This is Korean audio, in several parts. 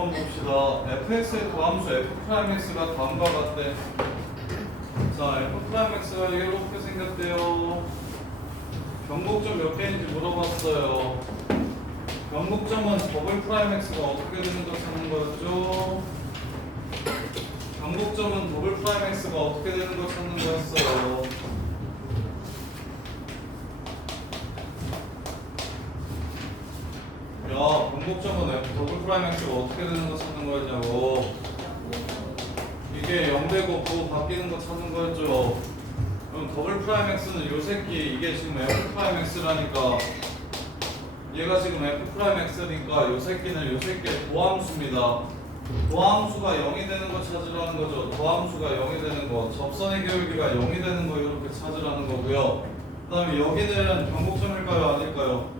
2번 봅시다. fx의 도함수 f'x가 다음과 같대. 자, f'x가 이렇게 생겼대요. 변곡점 몇 개인지 물어봤어요. 변곡점은 더블 프라임 x가 어떻게 되는 거 찾는 거였죠? 변곡점은 더블 프라임 x가 어떻게 되는 거 찾는 거였어요. 야, 변곡점은 더블 프라임 x가 어떻게 되는 거 찾는 거였냐고. 이게 0되고 9 바뀌는 거 찾는 거였죠. 그럼 더블 프라임 x는 요 새끼, 이게 지금 f 프라임 x라니까, 얘가 지금 f 프라임 x니까 요 새끼는 요 새끼의 도함수입니다. 도함수가 0이 되는 거 찾으라는 거죠. 도함수가 0이 되는 거, 접선의 기울기가 0이 되는 거 이렇게 찾으라는 거고요. 그 다음에 여기는 변곡점일까요? 아닐까요?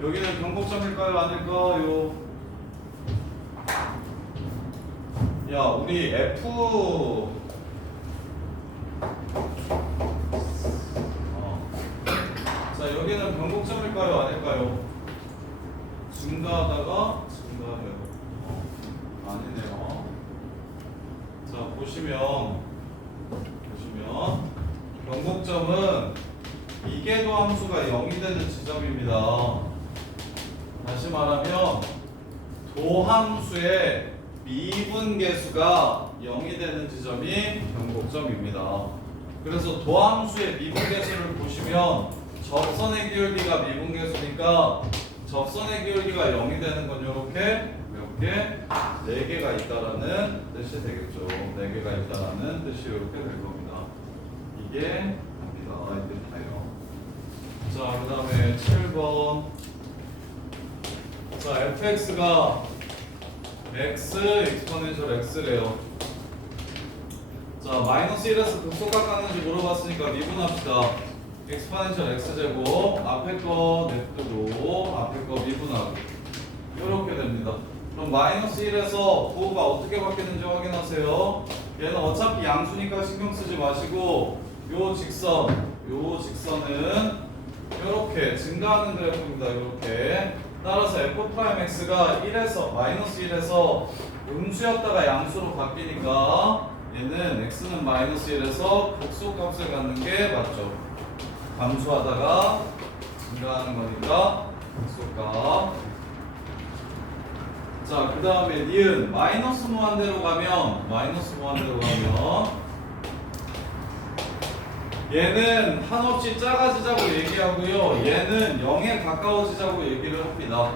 여기는 변곡점일까요? 아닐까요? 야, 우리 자, 여기는 변곡점일까요? 아닐까요? 증가하다가 증가해요. 아니네요. 자, 보시면 변곡점은 이계도 함수가 0이 되는 지점입니다. 다시 말하면 도함수의 미분계수가 0이 되는 지점이 변곡점입니다. 그래서 도함수의 미분계수를 보시면 접선의 기울기가 미분계수니까 접선의 기울기가 0이 되는 건 이렇게 몇 개? 4개가 있다라는 뜻이 되겠죠. 4개가 있다라는 뜻이 이렇게 될 겁니다. 이게 됩니다. 이 뜻이에요. 자, 그 다음에 7번. 자, fx가 x exponential x래요. 자, 마이너스 1에서 극소각 가는지 물어봤으니까 미분합시다. exponential x제곱 앞에 거 냅두고 앞에 거 미분하고 이렇게 됩니다. 그럼 마이너스 1에서 9가 어떻게 바뀌는지 확인하세요. 얘는 어차피 양수니까 신경 쓰지 마시고 요 직선은 이렇게 증가하는 그래프입니다. 이렇게. 따라서 f'x가 1에서 마이너스 1에서 음수였다가 양수로 바뀌니까 얘는 x는 마이너스 1에서 극소값을 갖는 게 맞죠. 감소하다가 증가하는 거니까 극소값. 자, 그 다음에 니은 마이너스 무한대로 가면 얘는 한없이 작아지자고 얘기하고요. 얘는 0에 가까워지자고 얘기를 합니다.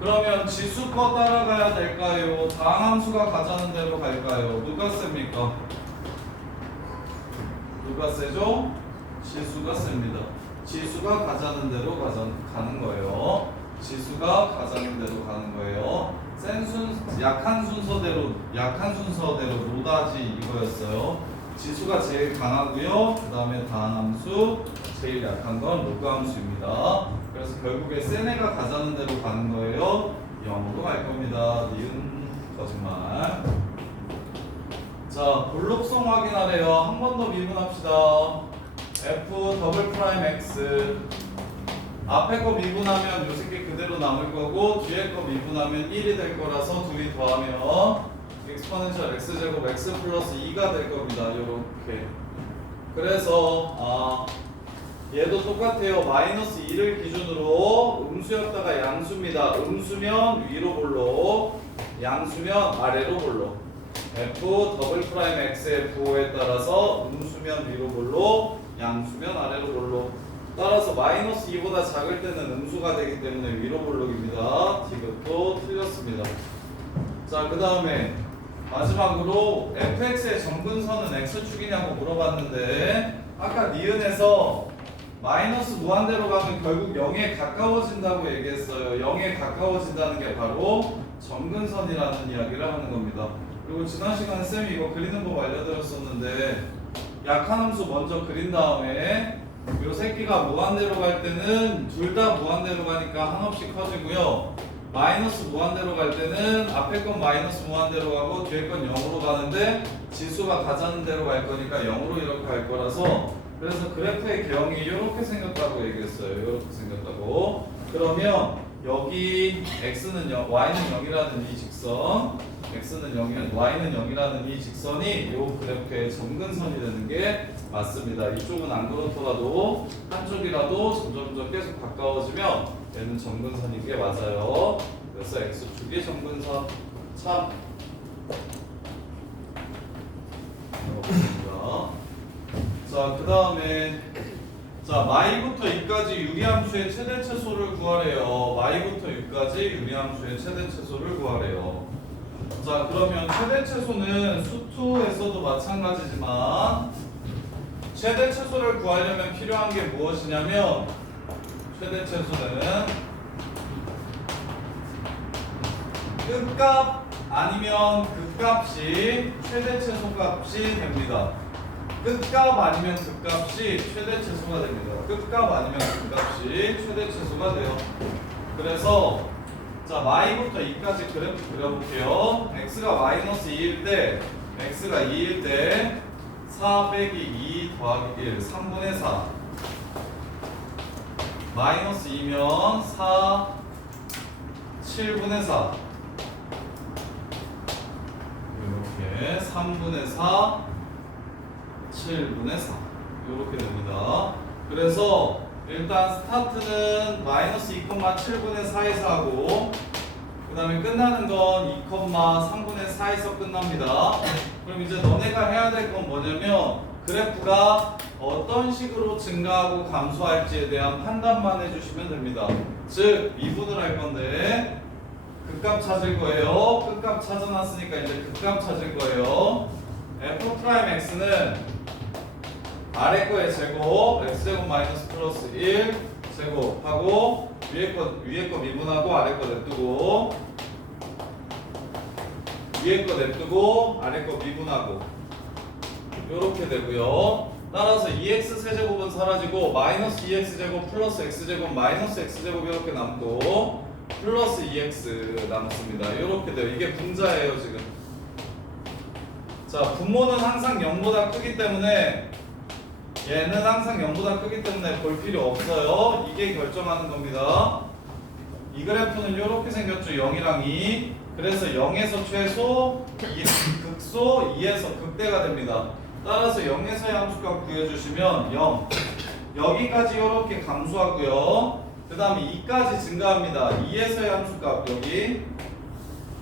그러면 지수껏 따라가야 될까요? 다항함수가 가자는 대로 갈까요? 누가 셉니까? 누가 세죠? 지수가 셉니다. 지수가 가자는 대로 가는 거예요. 지수가 가자는 대로 가는 거예요. 약한 순서대로 노다지 이거였어요. 지수가 제일 강하고요. 그 다음에 다항함수 제일 약한 건 로그함수입니다. 그래서 결국에 센 애가 가자는 대로 가는 거예요. 0으로 갈 겁니다. 니은 거짓말. 자, 볼록성 확인하래요. 한 번 더 미분합시다. f 더블 프라임 x 앞에 거 미분하면 요 새끼 그대로 남을 거고 뒤에 거 미분하면 1이 될 거라서 둘이 더하면 exponential x제곱 x 플러스 2가 될 겁니다. 요렇게. 그래서 얘도 똑같아요. 마이너스 2를 기준으로 음수였다가 양수입니다. 음수면 위로 볼록, 양수면 아래로 볼록. f 더블 프라임 x의 부호에 따라서 음수면 위로 볼록, 양수면 아래로 볼록. 따라서 마이너스 2보다 작을 때는 음수가 되기 때문에 위로 볼록입니다. 이것도 틀렸습니다. 자, 그 다음에 마지막으로 fx의 점근선은 x축이냐고 물어봤는데 아까 니은에서 마이너스 무한대로 가면 결국 0에 가까워진다고 얘기했어요. 0에 가까워진다는 게 바로 점근선이라는 이야기를 하는 겁니다. 그리고 지난 시간에 쌤이 이거 그리는 법 알려드렸었는데 약한 함수 먼저 그린 다음에 요 새끼가 무한대로 갈 때는 둘 다 무한대로 가니까 한없이 커지고요. 마이너스 무한대로 갈 때는 앞에 건 마이너스 무한대로 가고 뒤에 건 0으로 가는데 지수가 가자는 대로 갈 거니까 0으로 이렇게 갈 거라서 그래서 그래프의 개형이 이렇게 생겼다고 얘기했어요. 이렇게 생겼다고. 그러면 여기 x는 0, y는 0이라는 이 직선, x는 0, y는 0이라는 이 직선이 요 그래프의 점근선이 되는 게 맞습니다. 이쪽은 안 그렇더라도 한쪽이라도 점점 계속 가까워지면 얘는 점근선인 게 맞아요. 그래서 x축이 점근선. 참 자, 그 다음에 자, 마이부터 2까지 유리함수의 최대 최소를 구하래요. 마이부터 6까지 유리함수의 최대 최소를 구하래요. 자, 그러면 최대 최소는 수투에서도 마찬가지지만 최대 최소를 구하려면 필요한 게 무엇이냐면 최대 최소는 끝값 아니면 극값이 최대 최소 값이 됩니다. 끝값 아니면 극값이 최대 최소가 됩니다. 끝값 아니면 극값이 최대 최소가 돼요. 그래서 자, 마이부터 2까지 그래프 그려볼게요. x가 마이너스 2일 때 x가 2일 때 4 빼기 2 더하기 1 3분의 4 마이너스 2면 4 7분의 4 이렇게 3분의 4 7분의 4 이렇게 됩니다. 그래서 일단 스타트는 마이너스 2,7분의 4에서 하고 그 다음에 끝나는 건 2,3분의 4에서 끝납니다. 그럼 이제 너네가 해야 될 건 뭐냐면 그래프가 어떤 식으로 증가하고 감소할지에 대한 판단만 해주시면 됩니다. 즉 미분을 할 건데 극값 찾을 거예요. 끝값 찾아놨으니까 이제 극값 찾을 거예요. f'x는 아래 거의 제곱 x제곱 마이너스 플러스 1 제곱하고 위에 거 미분하고 아래 거 냅두고 위에 거 냅두고 아래 거 미분하고 요렇게 되고요. 따라서 2x 세제곱은 사라지고 마이너스 2x제곱 플러스 x제곱 마이너스 x제곱 이렇게 남고 플러스 2x 남습니다. 이렇게 돼요. 이게 분자예요 지금. 자, 분모는 항상 0보다 크기 때문에 얘는 항상 0보다 크기 때문에 볼 필요 없어요. 이게 결정하는 겁니다. 이 그래프는 이렇게 생겼죠. 0이랑 2. 그래서 0에서 최소, 극소, 2에서 극대가 됩니다. 따라서 0에서의 함수값 구해주시면 0. 여기까지 이렇게 감소하고요. 그 다음에 2까지 증가합니다. 2에서의 함수값 여기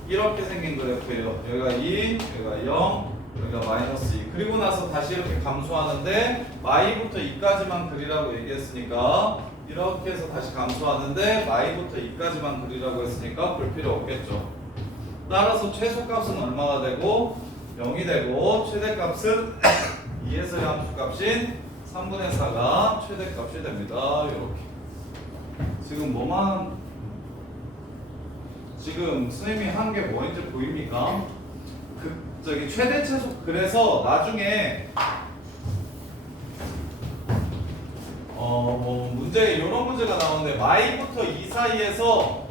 이렇게 생긴 그래프예요. 여기가 2, 여기가 0, 여기가 마이너스 2. 그리고 나서 다시 이렇게 감소하는데 마이부터 2까지만 그리라고 얘기했으니까 이렇게 해서 다시 감소하는데 마이부터 2까지만 그리라고 했으니까 볼 필요 없겠죠. 따라서 최소값은 얼마가 되고 0이 되고 최대값은 2에서의 함수값인 3분의 4가 최대값이 됩니다. 이렇게. 지금 지금 선생님이 한 게 뭐인지 보입니까? 저기 최대 최소. 그래서 나중에 문제 이런 문제가 나오는데 마이부터 2 사이에서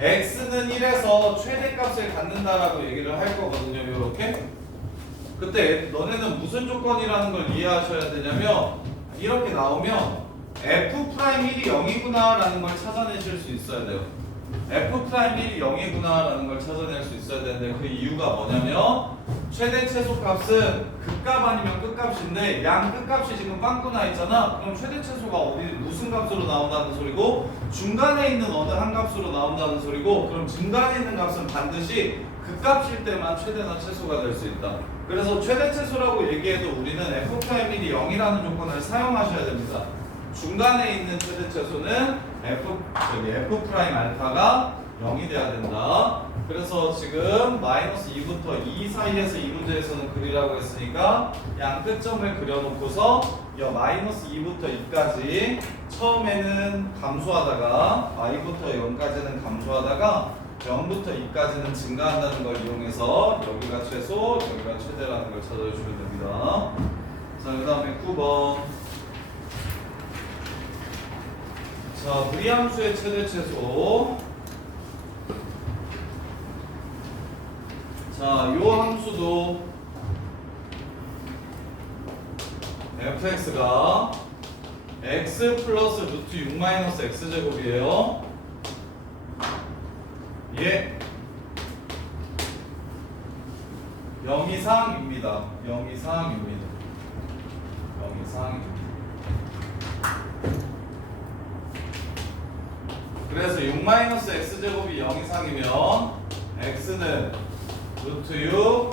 x는 1에서 최대값을 갖는다라고 얘기를 할 거거든요. 이렇게. 그때 너네는 무슨 조건이라는 걸 이해하셔야 되냐면 이렇게 나오면 f'1이 0이구나 라는 걸 찾아내실 수 있어야 돼요. f'1이 0이구나 라는 걸 찾아낼 수 있어야 되는데 그 이유가 뭐냐면 최대 최소 값은 극값 아니면 끝값인데 양 끝값이 지금 빵꾸 나 있잖아. 그럼 최대 최소가 어디 무슨 값으로 나온다는 소리고 중간에 있는 어느 한 값으로 나온다는 소리고 그럼 중간에 있는 값은 반드시 극값일 때만 최대나 최소가 될 수 있다. 그래서 최대 최소라고 얘기해도 우리는 f'1이 0이라는 조건을 사용하셔야 됩니다. 중간에 있는 최대 최소는 f' 알파가 0이 돼야 된다. 그래서 지금 마이너스 2부터 2 사이에서 이 문제에서는 그리라고 했으니까 양 끝점을 그려놓고서 이 마이너스 2부터 2까지 처음에는 감소하다가 y부터 0까지는 감소하다가 0부터 2까지는 증가한다는 걸 이용해서 여기가 최소, 여기가 최대라는 걸 찾아주시면 됩니다. 자, 그 다음에 9번. 자, 무리함수의 최대 최소. 자, 요 함수도 fx가 x 플러스 루트 6 마이너스 x 제곱이에요. 예. 0 이상입니다. 0 이상입니다. 0 이상입니다. 그래서 6 마이너스 x 제곱이 0 이상이면 x는 루트 6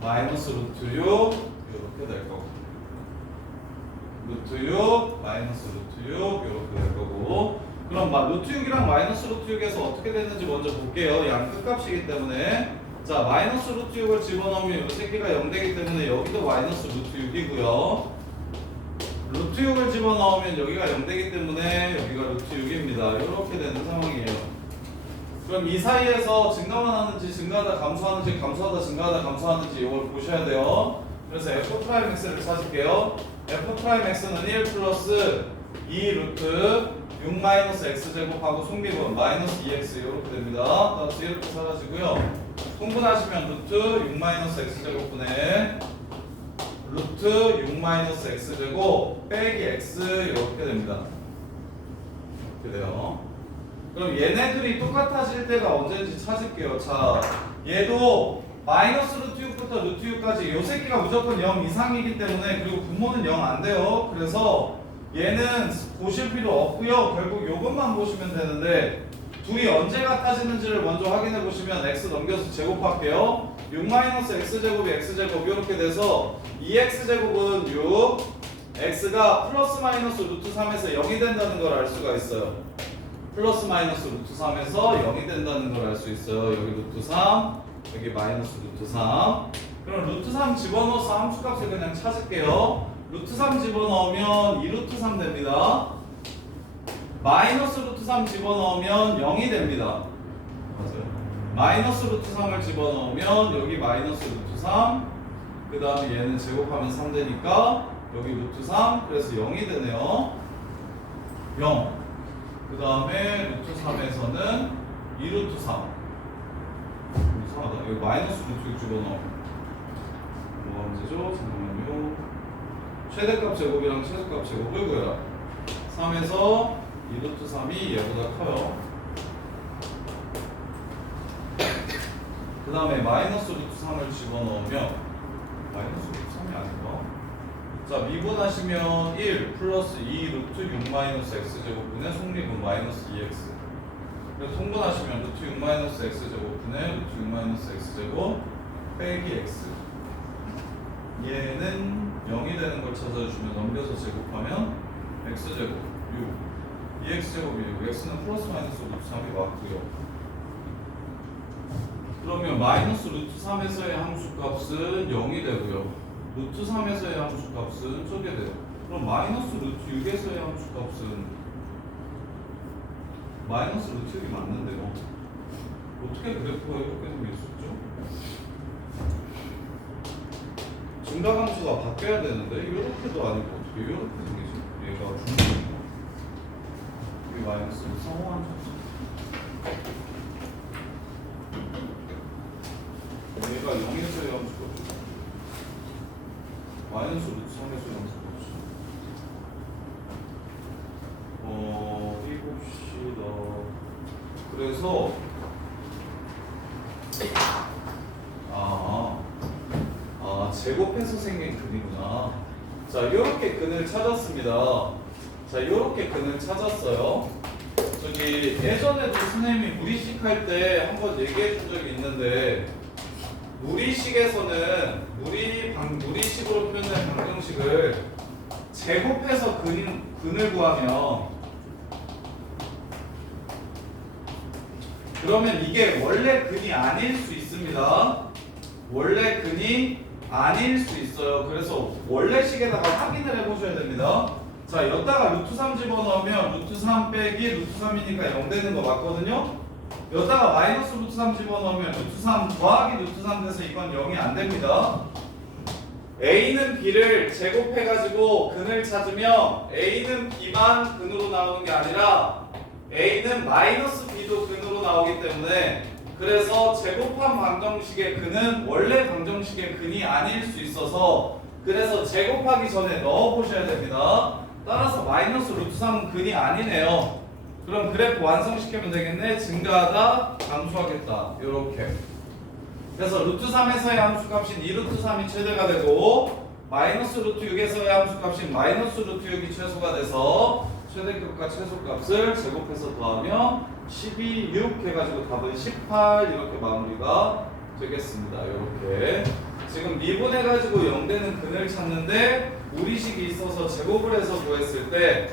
마이너스 루트 6 이렇게 될 거고, 루트 6 마이너스 루트 6 이렇게 될 거고. 그럼 루트 6이랑 마이너스 루트 6에서 어떻게 되는지 먼저 볼게요. 양 끝값이기 때문에. 자, 마이너스 루트 6을 집어넣으면 이 새끼가 0 되기 때문에 여기도 마이너스 루트 6이고요. 루트 6을 집어넣으면 여기가 0 되기 때문에 여기가 루트 6입니다. 이렇게 되는 상황이에요. 그럼 이 사이에서 증가만 하는지 증가하다 감소하는지 감소하다 증가하다 감소하는지 이걸 보셔야 돼요. 그래서 f'x를 찾을게요. f'x는 1 플러스 2 루트 6 마이너스 x 제곱하고 속립은 마이너스 2x 이렇게 됩니다. 따라서 이렇게 사라지고요. 통분하시면 루트 6 마이너스 x 제곱분의 루트 6 마이너스 x 제곱 빼기 x 이렇게 됩니다. 이렇게 돼요. 그럼 얘네들이 똑같아질 때가 언제인지 찾을게요. 자, 얘도 마이너스 루트 6부터 루트 6까지 요 새끼가 무조건 0 이상이기 때문에, 그리고 분모는 0 안 돼요. 그래서 얘는 보실 필요 없고요. 결국 요것만 보시면 되는데, 둘이 언제 같아지는지를 먼저 확인해 보시면 x 넘겨서 제곱할게요. 6 마이너스 x제곱이 x제곱 이렇게 돼서 2x제곱은 6, x가 플러스 마이너스 루트 3에서 0이 된다는 걸 알 수가 있어요. 플러스 마이너스 루트 3에서 0이 된다는 걸 알 수 있어요. 여기 루트 3, 여기 마이너스 루트 3. 그럼 루트 3 집어넣어서 함수값을 그냥 찾을게요. 루트 3 집어넣으면 2루트 3 됩니다. 마이너스 루트 3 집어넣으면 0이 됩니다. 맞아요. 마이너스 루트 3을 집어넣으면 여기 마이너스 루트 3, 그 다음에 얘는 제곱하면 3 되니까 여기 루트 3, 그래서 0이 되네요. 0. 그 다음에 루트 3에서는 2루트 3. 이상하다. 여기 마이너스 루트 6 집어넣으면 뭐가 문제죠? 잠깐만요. 최대값 제곱이랑 최소값 제곱을 구해라. 3에서 2루트 3이 얘보다 커요. 그 다음에 마이너스 루트 3을 집어넣으면 마이너스 루트 3이 아닌가? 자, 미분하시면 1 플러스 2 루트 6 마이너스 x 제곱분의 속립은 마이너스 2x. 그래서 통분하시면 루트 6 마이너스 x 제곱분의 루트 6 마이너스 x 제곱 빼기 x. 얘는 0이 되는 걸 찾아주시면 넘겨서 제곱하면 x 제곱 6. 2x 제곱이 6. x는 플러스 마이너스 루트 3이 맞고요. 그러면 마이너스 루트 3에서의 함수값은 0이 되고요. 루트 3에서의 함수값은 저게 돼요. 그럼 마이너스 루트 6에서의 함수값은 마이너스 루트 6이 맞는데요. 어떻게 그래프가 이렇게 생길 수 있죠? 증가함수가 바뀌어야 되는데 이렇게도 아니고 어떻게 이렇게 생기지? 얘가 중간이고 여기 마이너스 성공한 점. 얘가 0에서의 함수값이죠. 마이너스 루트 3에서의 함수값이죠. 해봅시다. 그래서 제곱해서 생긴 근이구나. 자, 이렇게 근을 찾았습니다. 자, 이렇게 근을 찾았어요. 저기 예전에도 선생님이 무리식 할 때 한번 얘기해 준 적이 있는데, 무리식에서는 무리식으로 표현된 방정식을 제곱해서 근을 구하면, 그러면 이게 원래 근이 아닐 수 있습니다. 원래 근이 아닐 수 있어요. 그래서 원래 식에다가 확인을 해보셔야 됩니다. 자, 여기다가 루트 3 집어넣으면 루트 3 빼기 루트 3이니까 0 되는 거 맞거든요. 여기다가 마이너스 루트 3 집어넣으면 루트 3 더하기 루트 3 돼서 이건 0이 안 됩니다. A는 B를 제곱해가지고 근을 찾으면 A는 B만 근으로 나오는 게 아니라 A는 마이너스 B도 근으로 나오기 때문에, 그래서 제곱한 방정식의 근은 원래 방정식의 근이 아닐 수 있어서, 그래서 제곱하기 전에 넣어 보셔야 됩니다. 따라서 마이너스 루트 3은 근이 아니네요. 그럼 그래프 완성시키면 되겠네. 증가하다, 감소하겠다. 요렇게. 그래서 루트 3에서의 함수값인 2루트 3이 최대가 되고 마이너스 루트 6에서의 함수값인 마이너스 루트 6이 최소가 돼서 최대값과 최소값을 제곱해서 더하면 12, 6 해가지고 답은 18 이렇게 마무리가 되겠습니다. 이렇게 지금 미분해가지고 0되는 근을 찾는데 우리식이 있어서 제곱을 해서 구했을 때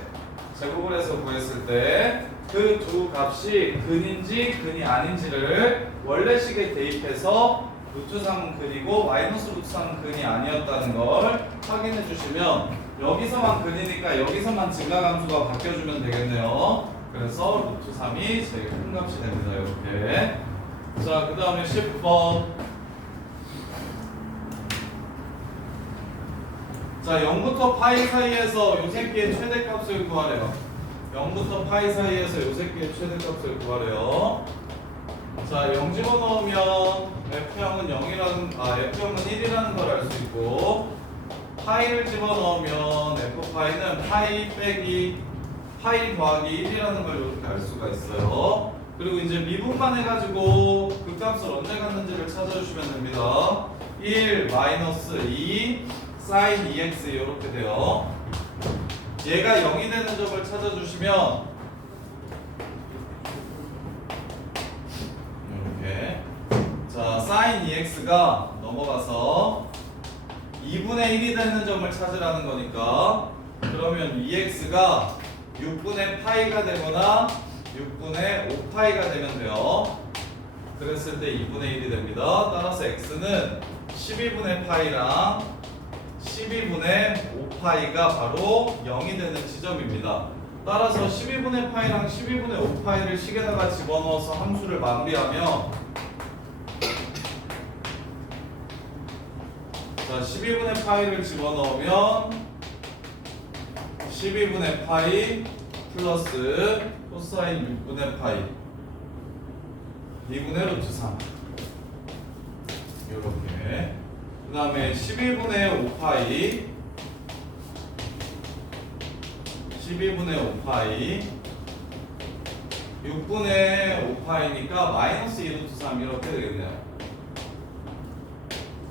그 두 값이 근인지 근이 아닌지를 원래식에 대입해서 루트 3은 근이고 마이너스 루트 3은 근이 아니었다는 걸 확인해 주시면 여기서만 근이니까 여기서만 증가함수가 바뀌어주면 되겠네요. 그래서 루트 3이 제일 큰 값이 됩니다. 이렇게. 자, 그 다음에 10번. 자, 0부터 파이 사이에서 요 새끼의 최대값을 구하래요. 0부터 파이 사이에서 요 새끼의 최대값을 구하래요. 자, 0 집어넣으면 F형은 0이라는 F형은 1이라는 걸 알 수 있고 파이를 집어넣으면 F파이는 파이 빼기 파이 더하기 1이라는 걸 이렇게 알 수가 있어요. 그리고 이제 미분만 해가지고 그 값을 언제 갖는지를 찾아주시면 됩니다. 1 마이너스 2 사인 2x 이렇게 돼요. 얘가 0이 되는 점을 찾아주시면 이렇게 자 사인 2x가 넘어가서 2분의 1이 되는 점을 찾으라는 거니까 그러면 2x가 6분의 파이가 되거나 6분의 5파이가 되면 돼요. 그랬을 때 2분의 1이 됩니다. 따라서 x는 12분의 파이랑 12분의 5파이가 바로 0이 되는 지점입니다. 따라서 12분의 파이랑 12분의 5파이를 식에다가 집어넣어서 함수를 마무리하면 자 12분의 파이를 집어넣으면 12분의 파이 플러스 코사인 6분의 파이 2분의 루트 3 이렇게 그 다음에 11분의 5파이 12분의 5파이 6분의 5파이니까 마이너스 2루트 3 이렇게 되겠네요.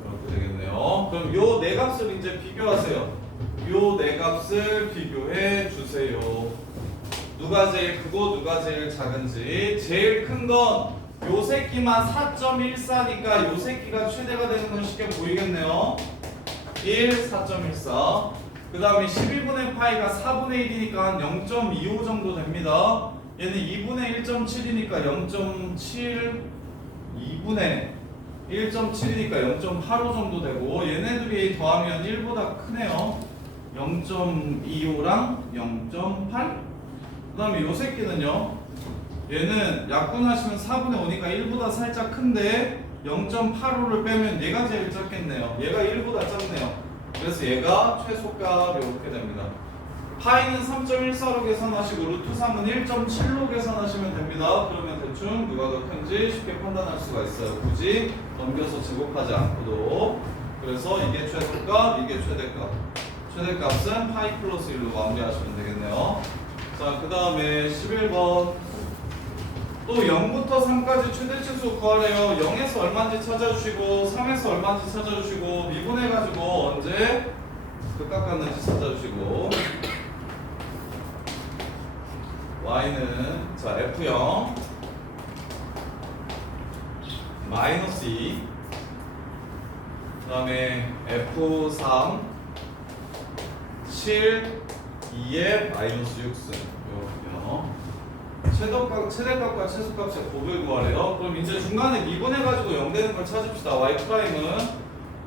이렇게 되겠네요. 그럼 요 네 값을 이제 비교하세요. 요 네 값을 비교해 주세요. 누가 제일 크고 누가 제일 작은지. 제일 큰 건 요 새끼만 4.14니까 요 새끼가 최대가 되는 건 쉽게 보이겠네요. 1, 4.14. 그 다음에 12분의 파이가 4분의 1이니까 한 0.25 정도 됩니다. 얘는 2분의 1.7이니까 0.7, 2분의 1.7이니까 0.85 정도 되고 얘네들이 더하면 1보다 크네요. 0.25랑 0.8. 그 다음에 요 새끼는요. 얘는 약분하시면 4분의 5니까 1보다 살짝 큰데 0.85를 빼면 얘가 제일 작겠네요. 얘가 1보다 작네요. 그래서 얘가 최소값 이렇게 됩니다. 파이는 3.14로 계산하시고 루트 3은 1.7로 계산하시면 됩니다. 그러면 대충 누가 더 큰지 쉽게 판단할 수가 있어요. 굳이 넘겨서 제곱하지 않고도. 그래서 이게 최소값, 이게 최대값. 최대값은 파이 플러스 1로 마무리하시면 되겠네요. 자, 그 다음에 11번. 또 0부터 3까지 최대치수 구하래요. 0에서 얼마인지 찾아주시고 3에서 얼마인지 찾아주시고 미분해가지고 언제 극값 같는지 찾아주시고 y는 자 F0 마이너스 2 그 다음에 F3 7 2에 마이너스 6승 이렇게요. 최대값과 최소값의 곱을 구하래요. 그럼 이제 중간에 미분해가지고 0 되는 걸 찾읍시다. y 프라임은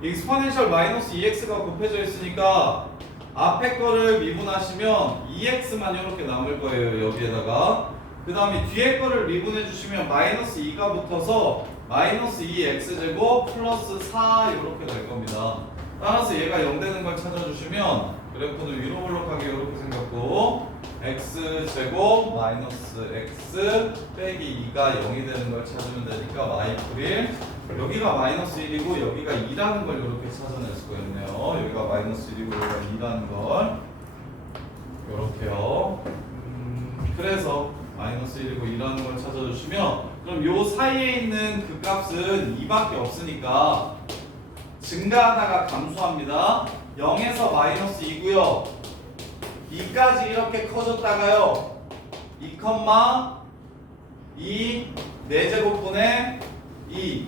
익스포넨셜 마이너스 2x가 곱해져 있으니까 앞에 거를 미분하시면 2x만 이렇게 남을 거예요. 여기에다가 그 다음에 뒤에 거를 미분해 주시면 마이너스 2가 붙어서 마이너스 2x제곱 플러스 4 이렇게 될 겁니다. 따라서 얘가 0 되는 걸 찾아주시면 그래프는 위로 볼록하게 이렇게 생겼고 x제곱 마이너스 x 빼기 2가 0이 되는 걸 찾으면 되니까 y풀 여기가 마이너스 1이고 여기가 2라는 걸 이렇게 찾아낼 수가 있네요. 여기가 마이너스 1이고 여기가 2라는 걸 요렇게요. 그래서 마이너스 1이고 2라는 걸 찾아주시면 그럼 요 사이에 있는 그 값은 2밖에 없으니까 증가하다가 감소합니다. 0에서 마이너스 2고요. 2까지 이렇게 커졌다가요. 2, 2 4제곱분의 2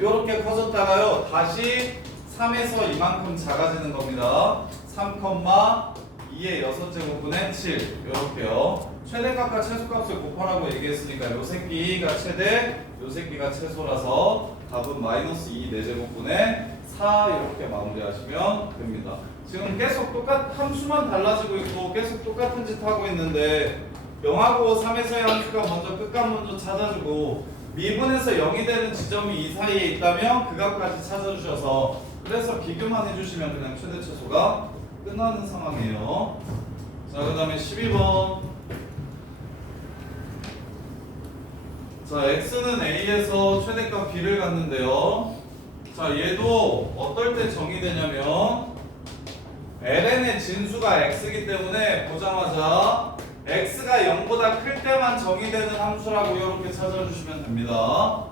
요렇게 커졌다가요. 다시 3에서 이만큼 작아지는 겁니다. 3, 2의 6제곱분의 7 요렇게요. 최대값과 최소값을 곱하라고 얘기했으니까 요 새끼가 최대, 요 새끼가 최소라서 답은 마이너스 2 4제곱분의 4 이렇게 마무리하시면 됩니다. 지금 계속 함수만 달라지고 있고 계속 똑같은 짓 하고 있는데 0하고 3에서의 함수가 먼저 끝값 먼저 찾아주고 미분에서 0이 되는 지점이 이 사이에 있다면 그 값까지 찾아주셔서 그래서 비교만 해주시면 그냥 최대 최소가 끝나는 상황이에요. 자, 그 다음에 12번. 자, x는 a에서 최대값 b를 갖는데요. 자, 얘도 어떨 때 정의되냐면 ln의 진수가 x이기 때문에 보자마자 x가 0보다 클 때만 정의되는 함수라고 이렇게 찾아주시면 됩니다.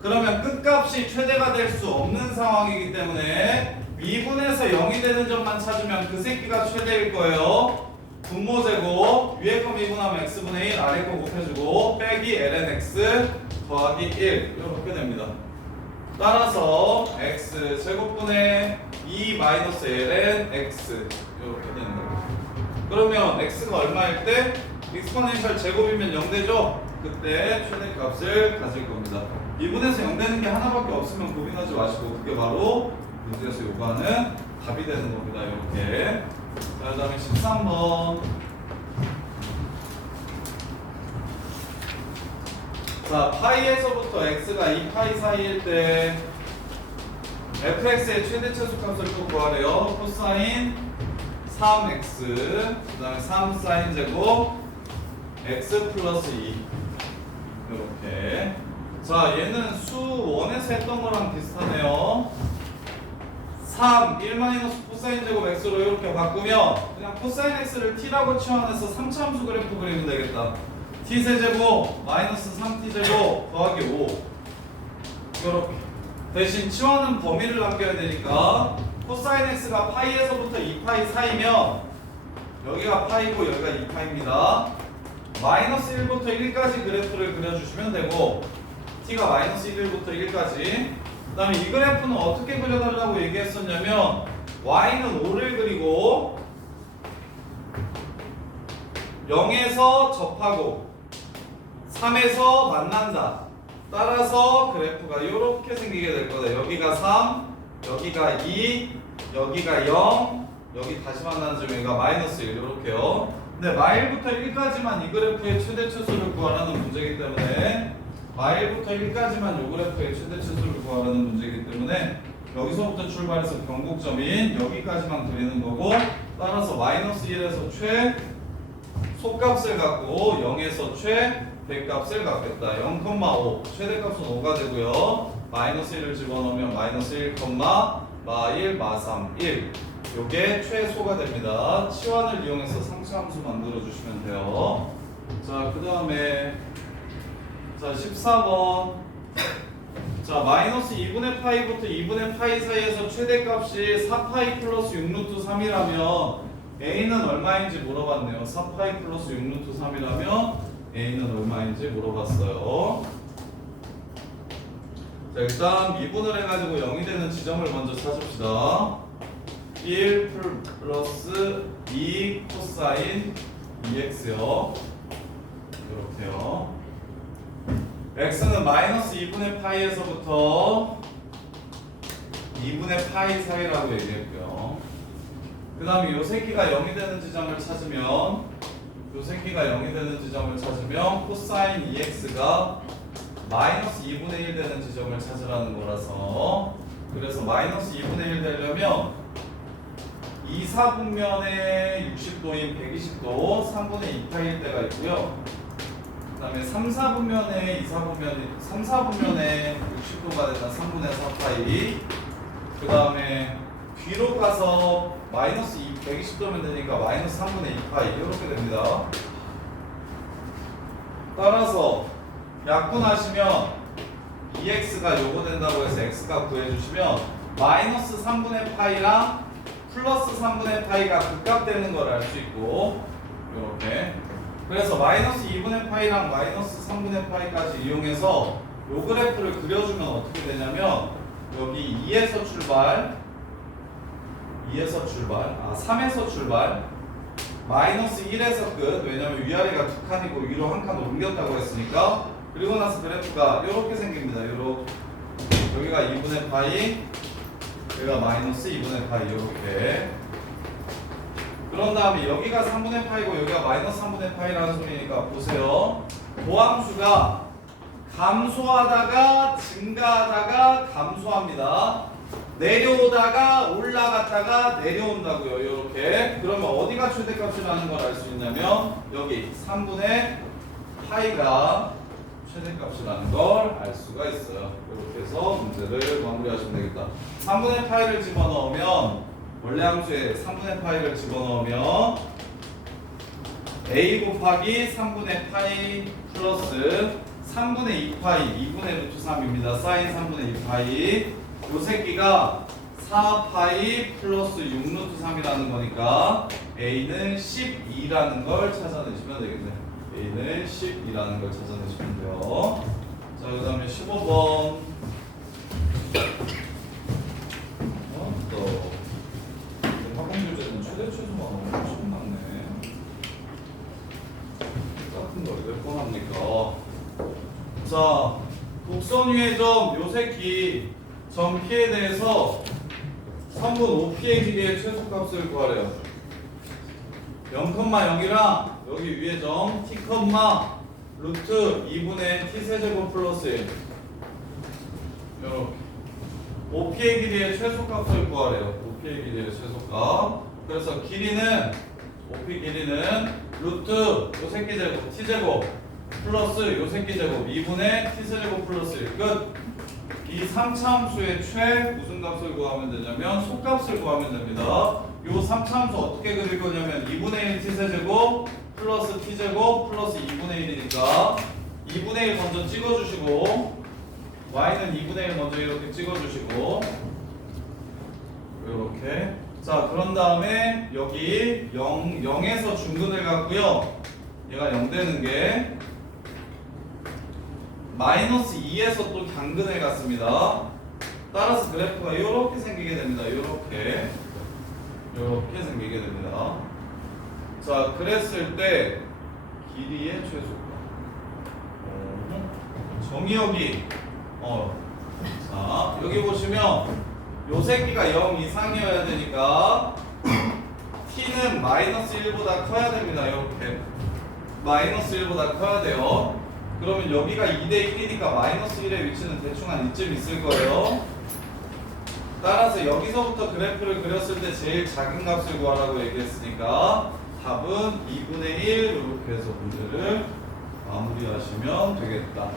그러면 끝값이 최대가 될 수 없는 상황이기 때문에 미분에서 0이 되는 점만 찾으면 그 새끼가 최대일 거예요. 분모제곱 위에 거 미분하면 x분의 1 아래 거 곱해주고 빼기 lnx 더하기 1 이렇게 됩니다. 따라서 x 제곱분의 2 마이너스 lnx 이렇게 되는 거예요. 그러면 x가 얼마일 때 익스포넨셜 제곱이면 0 되죠? 그때 최대값을 가질 겁니다. 미분에서 0 되는 게 하나밖에 없으면 고민하지 마시고 그게 바로 문제에서 요구하는 답이 되는 겁니다. 이렇게. 자, 그 다음에 13번. 자, 파이에서부터 x가 2파이 사이일 때 fx의 최대 최소값을 또 구하래요. 코사인 3x 그 다음에 3 사인 제곱 x 플러스 2 이렇게. 자, 얘는 수 1에서 했던 거랑 비슷하네요. 3 1 코사인 제곱 x로 이렇게 바꾸면 그냥 코사인 x를 t라고 치환해서 3차 함수 그래프 그리면 되겠다. t 세제곱 마이너스 3t 제곱 더하기 5 이렇게. 대신 치환은 범위를 남겨야 되니까 코사인 x가 파이에서부터 2파이 사이면 여기가 파이고 여기가 2파입니다. 마이너스 1부터 1까지 그래프를 그려주시면 되고 t가 마이너스 1부터 1까지. 그 다음에 이 그래프는 어떻게 그려달라고 얘기했었냐면 y는 5를 그리고 0에서 접하고 3에서 만난다. 따라서 그래프가 이렇게 생기게 될 거다. 여기가 3, 여기가 2, 여기가 0, 여기 다시 만나는 점 여기가 마이너스 1 이렇게요. 근데 마일부터 1까지만 이 그래프의 최대 최소를 구하라는 문제이기 때문에 마일부터 1까지만 이 그래프의 최대 최소를 구하라는 문제이기 때문에 여기서부터 출발해서 변곡점인 여기까지만 그리는 거고 따라서 마이너스 1에서 최 소값을 갖고 0에서 최 대값을 갖겠다. 0,5 최대값은 5가 되고요. 마이너스 1을 집어넣으면 마이너스 1, 마1, 마3, 1 요게 최소가 됩니다. 치환을 이용해서 상수 함수 만들어 주시면 돼요. 자, 그 다음에 자 14번. 자, 마이너스 2분의 파이부터 2분의 파이 사이에서 최대값이 4파이 플러스 6루트 3이라면 a는 얼마인지 물어봤네요. 4파이 플러스 6루트 3이라면 a는 얼마인지 물어봤어요. 자, 일단 미분을 해가지고 0이 되는 지점을 먼저 찾읍시다. 1 플러스 2 코사인 2x요. 이렇게요. x는 마이너스 2분의 파이에서부터 2분의 파이 사이라고 얘기했고요. 그 다음에 요 새끼가 0이 되는 지점을 찾으면 요 새끼가 0이 되는 지점을 찾으면 코사인 2x가 마이너스 2분의 1 되는 지점을 찾으라는 거라서 그래서 마이너스 2분의 1 되려면 2, 4분면에 60도인 120도 3분의 2파일 때가 있고요. 그 다음에 3, 4분면에 3, 4분면에 60도가 되는 3분의 4파이 그 다음에 뒤로 가서 마이너스 120도면 되니까 마이너스 3분의 2파이 이렇게 됩니다. 따라서 약분하시면 2x가 요거 된다고 해서 x가 구해주시면 마이너스 3분의 파이랑 플러스 3분의 파이가 극값되는 걸 알 수 있고 이렇게 그래서 마이너스 2분의 파이랑 마이너스 3분의 파이까지 이용해서 요 그래프를 그려주면 어떻게 되냐면 여기 2에서 출발 3에서 출발 마이너스 1에서 끝 왜냐면 위아래가 두 칸이고 위로 한 칸 옮겼다고 했으니까 그리고 나서 그래프가 이렇게 생깁니다. 요렇게 여기가 2분의 파이 여기가 마이너스 2분의 파이 이렇게 그런 다음에 여기가 3분의 파이고 여기가 마이너스 3분의 파이라는 소리니까 보세요. 도함수가 감소하다가 증가하다가 감소합니다. 내려오다가 올라갔다가 내려온다고요. 이렇게 그러면 어디가 최대값이라는 걸 알 수 있냐면 여기 3분의 파이가 최대값이라는 걸 알 수가 있어요. 이렇게 해서 문제를 마무리하시면 되겠다. 3분의 파이를 집어넣으면 원래 함수에 3분의 파이를 집어넣으면 a 곱하기 3분의 파이 플러스 3분의 2파이 2분의 루트 3입니다. 사인 3분의 2파이 요 새끼가 4파이 플러스 6루트 3이라는 거니까 a는 12라는 걸 찾아내시면 되겠네. a는 12라는 걸 찾아내시면 돼요. 자, 그 다음에 15번 또 학공 교재는 최대 최소만 엄청 많네. 같은 걸 몇 번 합니까? 자, 곡선 위의 점 요 새끼 점 P에 대해서 선분 OP의 길이의 최소값을 구하래요. 0,0이랑 여기 위에 점 T, 루트 2분의 T 세제곱 플러스 1 이렇게 OP의 길이의 최소값을 구하래요. OP의 길이의 최소값 그래서 길이는 OP 길이는 루트 요 새끼 제곱 T제곱 플러스 요 새끼 제곱 2분의 T 세제곱 플러스 1 끝. 이 3차 함수의 무슨 값을 구하면 되냐면 속값을 구하면 됩니다. 요 3차 함수 어떻게 그릴 거냐면 2분의 1 t세제곱 플러스 t제곱 플러스 2분의 1이니까 2분의 1 먼저 찍어주시고 y는 2분의 1 먼저 이렇게 찍어주시고 이렇게 자 그런 다음에 여기 0에서 중근을 갖고요. 얘가 0 되는 게 마이너스 2에서 또 당근을 갔습니다. 따라서 그래프가 이렇게 생기게 됩니다. 이렇게 생기게 됩니다. 자, 그랬을 때 길이의 최소값. 정의역이 자, 여기 보시면 요 새끼가 0 이상이어야 되니까 t는 마이너스 1보다 커야 됩니다. 이렇게 마이너스 1보다 커야 돼요. 그러면 여기가 2대 1이니까 마이너스 1의 위치는 대충 한 이쯤 있을 거예요. 따라서 여기서부터 그래프를 그렸을 때 제일 작은 값을 구하라고 얘기했으니까 답은 2분의 1 이렇게 해서 문제를 마무리하시면 되겠다.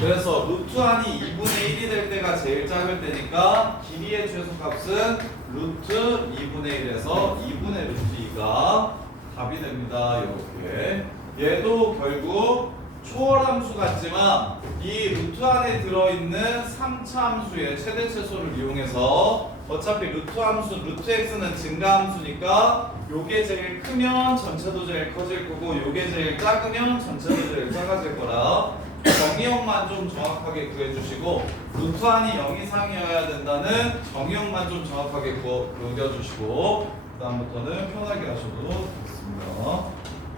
그래서 루트 안이 2분의 1이 될 때가 제일 작을 때니까 길이의 최소값은 루트 2분의 1에서 2분의 루트 2가 답이 됩니다. 이렇게 얘도 결국 초월함수 같지만 이 루트 안에 들어있는 3차 함수의 최대 최소를 이용해서 어차피 루트 함수 루트 x는 증가함수니까 요게 제일 크면 전체도 제일 커질 거고 요게 제일 작으면 전체도 제일 작아질 거라 정의역만 좀 정확하게 구해주시고 루트 안이 0 이상이어야 된다는 정의역만 좀 정확하게 그려주시고 그 다음부터는 편하게 하셔도 되겠습니다.